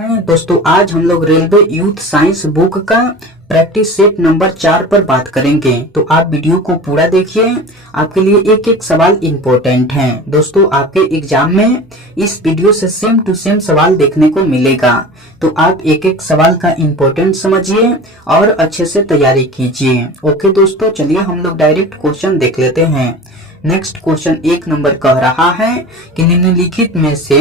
दोस्तों आज हम लोग रेलवे यूथ साइंस बुक का प्रैक्टिस सेट नंबर 4 पर बात करेंगे। तो आप वीडियो को पूरा देखिए, आपके लिए एक एक सवाल इम्पोर्टेंट है। दोस्तों आपके एग्जाम में इस वीडियो से सेम टू सेम सवाल देखने को मिलेगा, तो आप एक एक सवाल का इम्पोर्टेंट समझिए और अच्छे से तैयारी कीजिए। ओके दोस्तों, चलिए हम लोग डायरेक्ट क्वेश्चन देख लेते हैं। नेक्स्ट क्वेश्चन 1 नंबर कह रहा है कि निम्नलिखित में से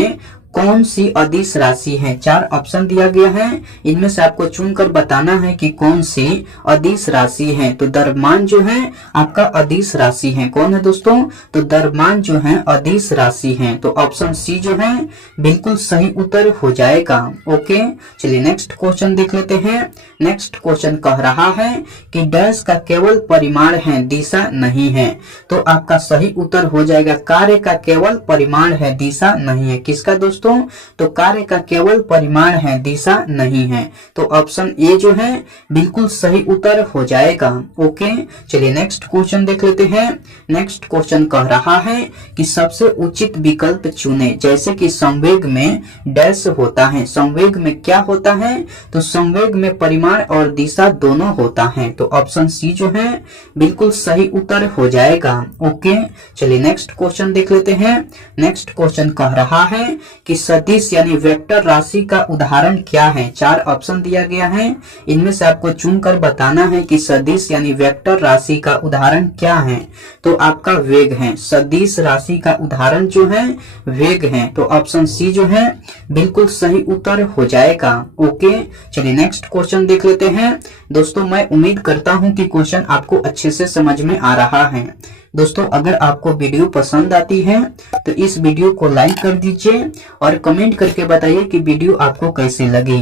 कौन सी अदिश राशि है। 4 ऑप्शन दिया गया है, इनमें से आपको चुनकर बताना है कि कौन सी अदिश राशि है। तो द्रव्यमान जो है आपका अदिश राशि है। कौन है दोस्तों? तो द्रव्यमान जो है अदिश राशि है। तो ऑप्शन सी जो है बिल्कुल सही उत्तर हो जाएगा। ओके, चलिए नेक्स्ट क्वेश्चन देख लेते हैं। नेक्स्ट क्वेश्चन कह रहा है कि डैश का केवल परिमाण है, दिशा नहीं है। तो आपका सही उत्तर हो जाएगा कार्य का केवल परिमाण है, दिशा नहीं है। किसका दोस्तों? तो कार्य का केवल परिमाण है, दिशा नहीं है। तो ऑप्शन ए जो है बिल्कुल सही उत्तर हो जाएगा। ओके, चलिए नेक्स्ट क्वेश्चन देख लेते हैं। नेक्स्ट क्वेश्चन कह रहा है कि सबसे उचित विकल्प चुने। जैसे कि संवेग में डैश होता है, संवेग में क्या होता है? तो संवेग में परिमाण और दिशा दोनों होता है। तो ऑप्शन सी जो है बिल्कुल सही उत्तर हो जाएगा। ओके, चलिए नेक्स्ट क्वेश्चन देख लेते हैं। नेक्स्ट क्वेश्चन कह रहा है कि सदिश यानी वेक्टर राशि का उदाहरण क्या है। 4 ऑप्शन दिया गया है, इनमें से आपको चुनकर बताना है कि सदिश यानी वेक्टर राशि का उदाहरण क्या है। तो आपका वेग है, सदिश राशि का उदाहरण जो है वेग है। तो ऑप्शन सी जो है बिल्कुल सही उत्तर हो जाएगा। ओके, चलिए नेक्स्ट क्वेश्चन देख लेते हैं। दोस्तों मैं उम्मीद करता हूं कि क्वेश्चन आपको अच्छे से समझ में आ रहा है। दोस्तों अगर आपको वीडियो पसंद आती है तो इस वीडियो को लाइक कर दीजिए और कमेंट करके बताइए कि वीडियो आपको कैसे लगी।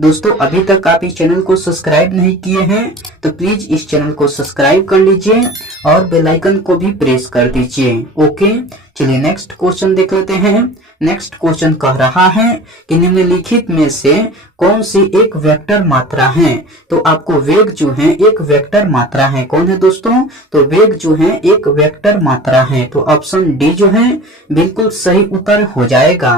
दोस्तों अभी तक आप इस चैनल को सब्सक्राइब नहीं किए हैं तो प्लीज इस चैनल को सब्सक्राइब कर लीजिए और बेल आइकन को भी प्रेस कर दीजिए। ओके, चलिए नेक्स्ट क्वेश्चन देख लेते हैं। नेक्स्ट क्वेश्चन कह रहा है कि निम्नलिखित में से कौन सी एक वेक्टर मात्रा है। तो आपको वेग जो है एक वेक्टर मात्रा है। कौन है दोस्तों? तो वेग जो है एक वेक्टर मात्रा है। तो ऑप्शन डी जो है बिल्कुल सही उत्तर हो जाएगा।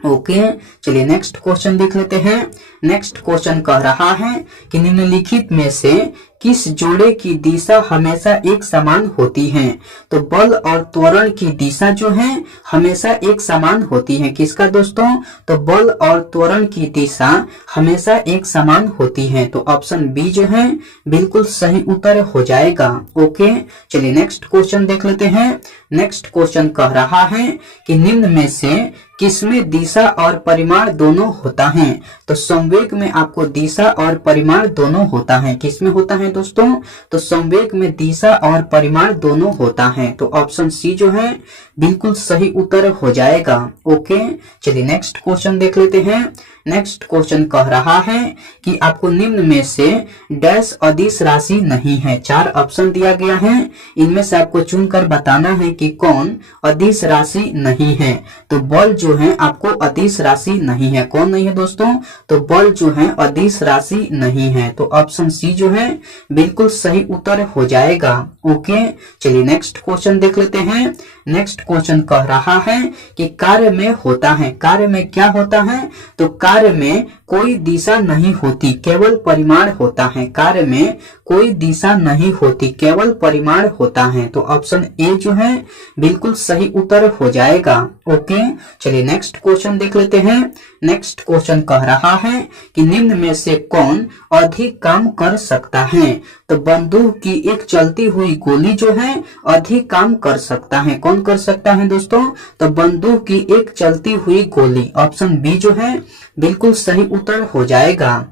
ओके, चलिए नेक्स्ट क्वेश्चन देख लेते हैं। नेक्स्ट क्वेश्चन कह रहा है कि निम्नलिखित में से किस जोड़े की दिशा हमेशा एक समान होती है। तो बल और त्वरण की दिशा जो है हमेशा एक समान होती है। किसका दोस्तों? तो बल और त्वरण की दिशा हमेशा एक समान होती है। तो ऑप्शन बी जो है बिल्कुल सही उत्तर हो जाएगा। ओके, चलिए नेक्स्ट क्वेश्चन देख लेते हैं। नेक्स्ट क्वेश्चन कह रहा है कि निम्न में से किसमें दिशा और परिमाण दोनों होता है। तो संवेग में आपको दिशा और परिमाण दोनों होता है। किसमें होता है दोस्तों? तो संवेग में दिशा और परिमाण दोनों होता है। तो ऑप्शन सी जो है बिल्कुल सही उत्तर हो जाएगा। ओके, चलिए नेक्स्ट क्वेश्चन देख लेते हैं। नेक्स्ट क्वेश्चन कह रहा है कि आपको निम्न में से डैश अदिश राशि नहीं है। 4 ऑप्शन दिया गया है, इनमें से आपको चुनकर बताना है कि कौन अदिश राशि नहीं है। तो बल जो है आपको अदिश राशि नहीं है। कौन नहीं है दोस्तों? तो बल जो है अदिश राशि नहीं है। तो ऑप्शन सी जो है बिल्कुल सही उत्तर हो जाएगा। ओके, चलिए नेक्स्ट क्वेश्चन देख लेते हैं। नेक्स्ट क्वेश्चन कह रहा है कि कार्य में होता है। कार्य में क्या होता है? तो कार्य में कोई दिशा नहीं होती, केवल परिमाण होता है। कार्य में कोई दिशा नहीं होती, केवल परिमाण होता है। तो ऑप्शन ए जो है बिल्कुल सही उत्तर हो जाएगा। ओके, चलिए नेक्स्ट क्वेश्चन देख लेते हैं। नेक्स्ट क्वेश्चन कह रहा है कि निम्न में से कौन अधिक काम कर सकता है। तो बंदूक की एक चलती हुई गोली जो है अधिक काम कर सकता है। कौन कर सकता है दोस्तों? तो बंदूक की एक चलती हुई गोली। ऑप्शन बी जो है बिल्कुल सही उत्तर हो जाएगा।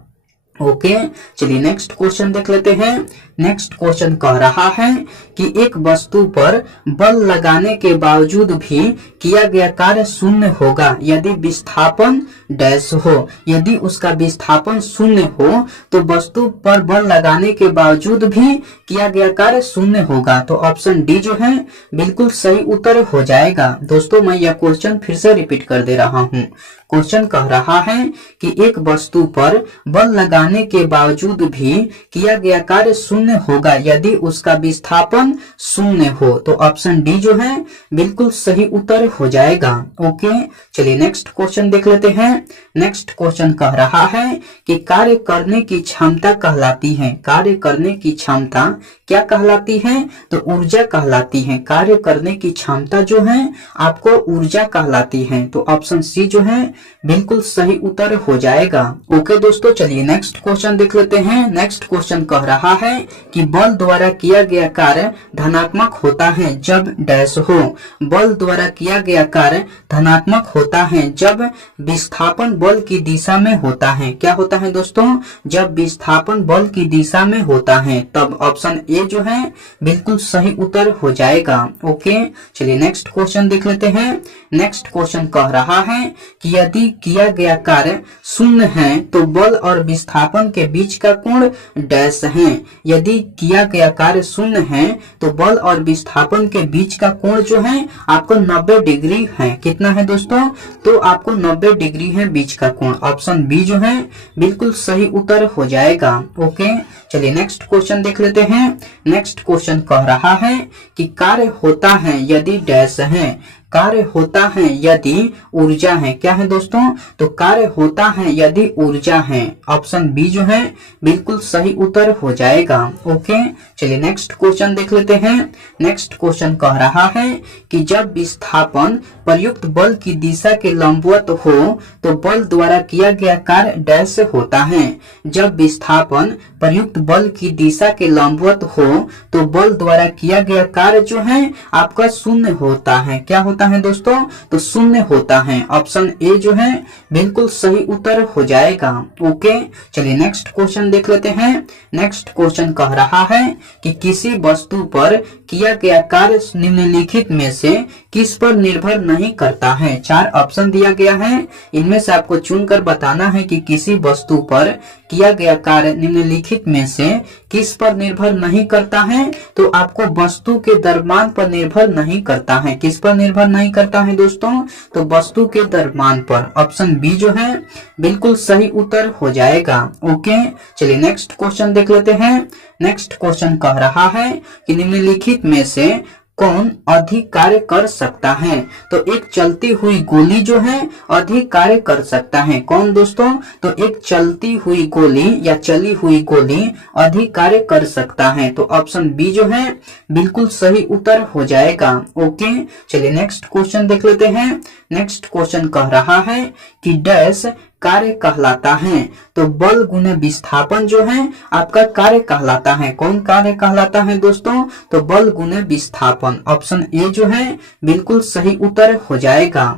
ओके, चलिए नेक्स्ट क्वेश्चन देख लेते हैं। नेक्स्ट क्वेश्चन कह रहा है कि एक वस्तु पर बल लगाने के बावजूद भी किया गया कार्य शून्य होगा यदि विस्थापन डैश हो। यदि उसका विस्थापन शून्य हो तो वस्तु पर बल लगाने के बावजूद भी किया गया कार्य शून्य होगा। तो ऑप्शन डी जो है बिल्कुल सही उत्तर हो जाएगा। दोस्तों मैं यह क्वेश्चन फिर से रिपीट कर दे रहा हूँ। क्वेश्चन कह रहा है कि एक वस्तु पर बल लगाने के बावजूद भी किया गया कार्य शून्य शून्य होगा यदि उसका विस्थापन शून्य हो। तो ऑप्शन डी जो है बिल्कुल सही उत्तर हो जाएगा। ओके, चलिए नेक्स्ट क्वेश्चन देख लेते हैं। नेक्स्ट क्वेश्चन कह रहा है कि कार्य करने की क्षमता कहलाती है, कार्य करने की क्षमता क्या कहलाती है? तो ऊर्जा कहलाती है। कार्य करने की क्षमता जो है आपको ऊर्जा कहलाती है। तो ऑप्शन सी जो है बिल्कुल सही उत्तर हो जाएगा। ओके दोस्तों, चलिए नेक्स्ट क्वेश्चन देख लेते हैं। नेक्स्ट क्वेश्चन कह रहा है कि बल द्वारा किया गया कार्य धनात्मक होता है जब डैश हो। बल द्वारा किया गया कार्य धनात्मक होता है जब विस्थापन बल की दिशा में होता है। क्या होता है दोस्तों? जब विस्थापन बल की दिशा में होता है तब ऑप्शन ए जो है बिल्कुल सही उत्तर हो जाएगा। ओके, चलिए नेक्स्ट क्वेश्चन देख लेते हैं। नेक्स्ट क्वेश्चन कह रहा है कि यदि किया गया कार्य शून्य है तो बल और विस्थापन के बीच का कोण डैश है। यदि किया गया कार्य शून्य है तो बल और विस्थापन के बीच का कोण जो है आपको 90 डिग्री है। कितना है दोस्तों? तो आपको 90 डिग्री है बीच का कोण। ऑप्शन बी जो है बिल्कुल सही उत्तर हो जाएगा। ओके, चलिए नेक्स्ट क्वेश्चन देख लेते हैं। नेक्स्ट क्वेश्चन कह रहा है कि कार्य होता है यदि डैश है। कार्य होता है यदि ऊर्जा है। क्या है दोस्तों? तो कार्य होता है यदि ऊर्जा है। ऑप्शन बी जो है बिल्कुल सही उत्तर हो जाएगा। ओके, चलिए नेक्स्ट क्वेश्चन देख लेते हैं। नेक्स्ट क्वेश्चन कह रहा है कि जब विस्थापन प्रयुक्त बल की दिशा के लंबवत हो तो बल द्वारा किया गया कार्य डैश होता है। जब विस्थापन प्रयुक्त बल की दिशा के लंबवत हो तो बल द्वारा किया गया कार्य जो है आपका शून्य होता है। क्या होता है दोस्तों? तो शून्य होता है। ऑप्शन ए जो है बिल्कुल सही उत्तर हो जाएगा। ओके, चलिए नेक्स्ट क्वेश्चन देख लेते हैं। नेक्स्ट क्वेश्चन कह रहा है कि किसी वस्तु पर किया गया कार्य निम्नलिखित में से किस पर निर्भर नहीं करता है। 4 ऑप्शन दिया गया है, इनमें से आपको चुनकर बताना है कि किसी वस्तु पर किया गया कार्य निम्नलिखित में से किस पर निर्भर नहीं करता है। तो आपको वस्तु के द्रव्यमान पर निर्भर नहीं करता है। किस पर निर्भर नहीं करता है दोस्तों? तो वस्तु के द्रव्यमान पर। ऑप्शन बी जो है बिल्कुल सही उत्तर हो जाएगा। ओके, चलिए नेक्स्ट क्वेश्चन देख लेते हैं। नेक्स्ट क्वेश्चन कह रहा है कि निम्नलिखित में से कौन अधिक कार्य कर सकता है। तो एक चलती हुई गोली जो है अधिक कार्य कर सकता है। कौन दोस्तों? तो एक चलती हुई गोली या चली हुई गोली अधिक कार्य कर सकता है। तो ऑप्शन बी जो है बिल्कुल सही उत्तर हो जाएगा। ओके, चलिए नेक्स्ट क्वेश्चन देख लेते हैं। नेक्स्ट क्वेश्चन कह रहा है कि डैश कार्य कहलाता है। तो बल गुने विस्थापन जो है आपका कार्य कहलाता है। कौन कार्य कहलाता है दोस्तों? तो बल गुने विस्थापन। ऑप्शन ए जो है बिल्कुल सही उत्तर हो जाएगा।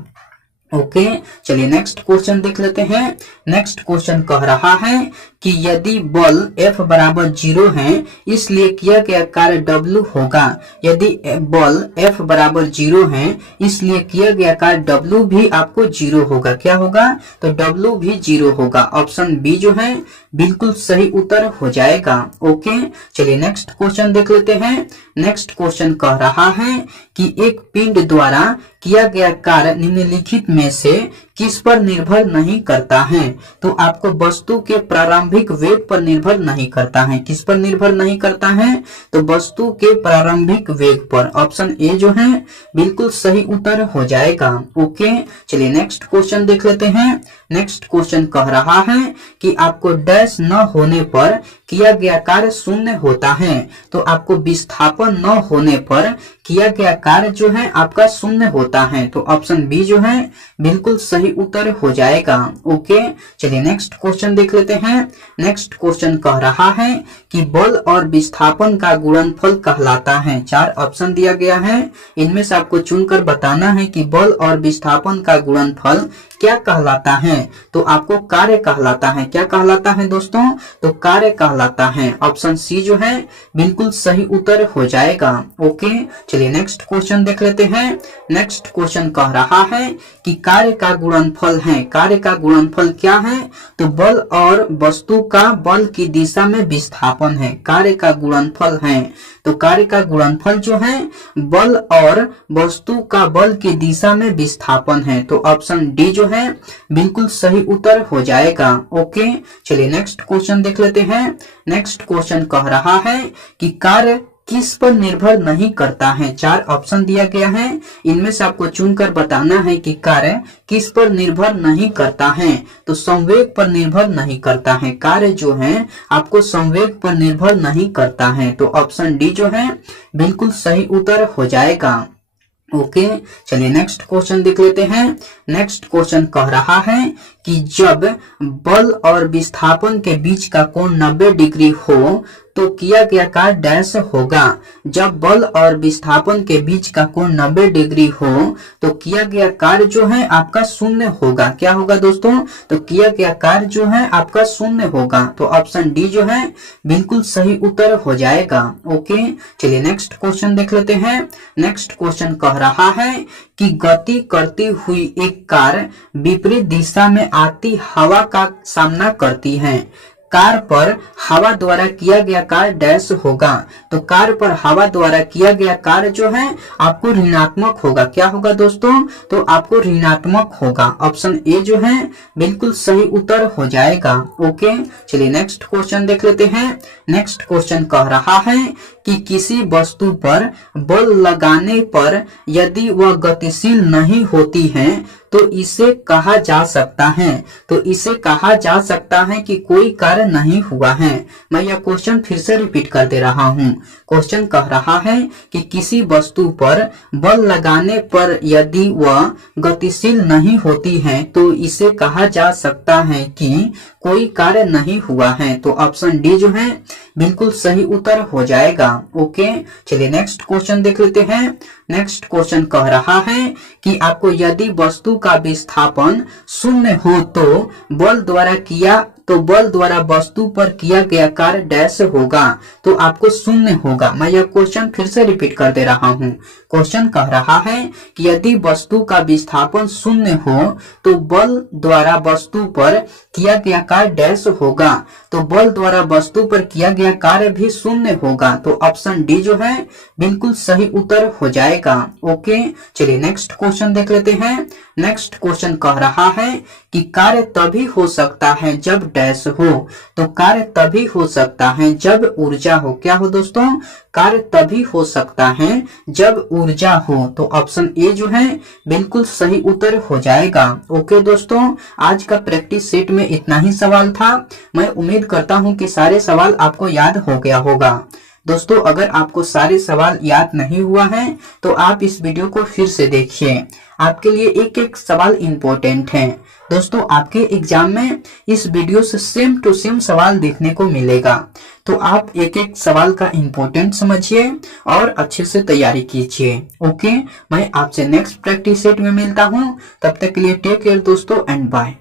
ओके, चलिए नेक्स्ट क्वेश्चन देख लेते हैं। नेक्स्ट क्वेश्चन कह रहा है कि यदि बल F बराबर 0 है इसलिए किया गया कार्य W होगा। यदि बल F बराबर 0 है इसलिए किया गया कार्य W भी आपको 0 होगा। क्या होगा? तो W भी 0 होगा। ऑप्शन बी जो है बिल्कुल सही उत्तर हो जाएगा। ओके, चलिए नेक्स्ट क्वेश्चन देख लेते हैं। नेक्स्ट क्वेश्चन कह रहा है कि एक पिंड द्वारा किया गया कार्य निम्नलिखित में से किस पर निर्भर नहीं करता है। तो आपको वस्तु के प्रारंभिक वेग पर निर्भर नहीं करता है। किस पर निर्भर नहीं करता है? तो वस्तु के प्रारंभिक वेग पर। ऑप्शन ए जो है बिल्कुल सही उत्तर हो जाएगा। ओके, चलिए नेक्स्ट क्वेश्चन देख लेते हैं। नेक्स्ट क्वेश्चन कह रहा है कि आपको डैश न होने पर किया गया कार्य शून्य होता है। तो आपको विस्थापन न होने पर किया गया कार्य जो है आपका शून्य होता है। तो ऑप्शन बी जो है बिल्कुल सही उत्तर हो जाएगा। ओके, चलिए नेक्स्ट क्वेश्चन देख लेते हैं। नेक्स्ट क्वेश्चन कह रहा है कि बल और विस्थापन का गुणनफल कहलाता है। 4 ऑप्शन दिया गया है, इनमें से आपको चुनकर बताना है कि बल और विस्थापन का गुणनफल क्या कहलाता है। तो आपको कार्य कहलाता है। क्या कहलाता है दोस्तों? तो कार्य कहलाता है। ऑप्शन सी जो है बिल्कुल सही उत्तर हो जाएगा। ओके, चलिए नेक्स्ट क्वेश्चन देख लेते हैं। नेक्स्ट क्वेश्चन कह रहा है कि कार्य का गुणनफल है। कार्य का गुणनफल क्या है? तो बल और वस्तु का बल की दिशा में विस्थापन है। कार्य का गुणनफल है तो कार्य का गुणनफल जो है बल और वस्तु का बल की दिशा में विस्थापन है। तो ऑप्शन डी जो है बिल्कुल सही उत्तर हो जाएगा। ओके, चलिए नेक्स्ट क्वेश्चन देख लेते हैं। नेक्स्ट क्वेश्चन कह रहा है कि कार्य किस पर निर्भर नहीं करता है। 4 ऑप्शन दिया गया है, इनमें से आपको चुनकर बताना है कि कार्य किस पर निर्भर नहीं करता है। तो संवेग पर निर्भर नहीं करता है, कार्य जो है आपको संवेग पर निर्भर नहीं करता है। तो ऑप्शन डी जो है बिल्कुल सही उत्तर हो जाएगा। ओके, चलिए नेक्स्ट क्वेश्चन देख लेते हैं। नेक्स्ट क्वेश्चन कह रहा है कि जब बल और विस्थापन के बीच का कोण 90 डिग्री हो तो किया गया कार्य डैश होगा। जब बल और विस्थापन के बीच का कोण 90 डिग्री हो तो किया गया कार्य जो है आपका शून्य होगा। क्या होगा दोस्तों? तो किया गया कार्य जो है आपका शून्य होगा। तो ऑप्शन डी जो है बिल्कुल सही उत्तर हो जाएगा। ओके, चलिए नेक्स्ट क्वेश्चन देख लेते हैं। नेक्स्ट क्वेश्चन कह रहा है कि गति करती हुई एक कार विपरीत दिशा में आती हवा का सामना करती है। कार पर हवा द्वारा किया गया कार्य डैश होगा। तो कार पर हवा द्वारा किया गया कार्य जो है आपको ऋणात्मक होगा। क्या होगा दोस्तों? तो आपको ऋणात्मक होगा। ऑप्शन ए जो है बिल्कुल सही उत्तर हो जाएगा। ओके, चलिए नेक्स्ट क्वेश्चन देख लेते हैं। नेक्स्ट क्वेश्चन कह रहा है कि किसी वस्तु पर बल लगाने पर यदि वह गतिशील नहीं होती है तो इसे कहा जा सकता है। तो इसे कहा जा सकता है कि कोई कार्य नहीं हुआ है। मैं यह क्वेश्चन फिर से रिपीट कर दे रहा हूँ। क्वेश्चन कह रहा है कि किसी वस्तु पर बल लगाने पर यदि वह गतिशील नहीं होती है तो इसे कहा जा सकता है कि कोई कार्य नहीं हुआ है। तो ऑप्शन डी जो है बिल्कुल सही उत्तर हो जाएगा। ओके, चलिए नेक्स्ट क्वेश्चन देख लेते हैं। नेक्स्ट क्वेश्चन कह रहा है कि आपको यदि वस्तु का विस्थापन शून्य हो तो बल द्वारा वस्तु पर किया गया कार्य डैश होगा। तो आपको शून्य होगा। मैं यह क्वेश्चन फिर से रिपीट कर दे रहा हूँ। क्वेश्चन कह रहा है कि यदि वस्तु का विस्थापन शून्य हो तो बल द्वारा वस्तु पर किया गया कार्य डैश होगा। तो बल द्वारा वस्तु पर किया गया कार्य भी शून्य होगा। तो ऑप्शन डी जो है बिल्कुल सही उत्तर हो जाएगा। ओके, चलिए नेक्स्ट क्वेश्चन देख लेते हैं। नेक्स्ट क्वेश्चन कह रहा है कि कार्य तभी हो सकता है जब डैश हो। तो कार्य तभी हो सकता है जब ऊर्जा हो। क्या हो दोस्तों? कार्य तभी हो सकता है जब ऊर्जा हो। तो ऑप्शन ए जो है बिल्कुल सही उत्तर हो जाएगा। ओके दोस्तों, आज का प्रैक्टिस सेट में इतना ही सवाल था। मैं उम्मीद करता हूं कि सारे सवाल आपको याद हो गया होगा। दोस्तों, अगर आपको सारे सवाल याद नहीं हुआ है तो आप इस वीडियो को फिर से देखिए। आपके लिए एक एक सवाल इम्पोर्टेंट है। दोस्तों, आपके एग्जाम में इस वीडियो से सेम टू सेम सवाल देखने को मिलेगा। तो आप एक एक सवाल का इम्पोर्टेंट समझिए और अच्छे से तैयारी कीजिए। ओके, मैं आपसे नेक्स्ट प्रैक्टिस सेट में मिलता हूँ। तब तक के लिए टेक केयर दोस्तों एंड बाय।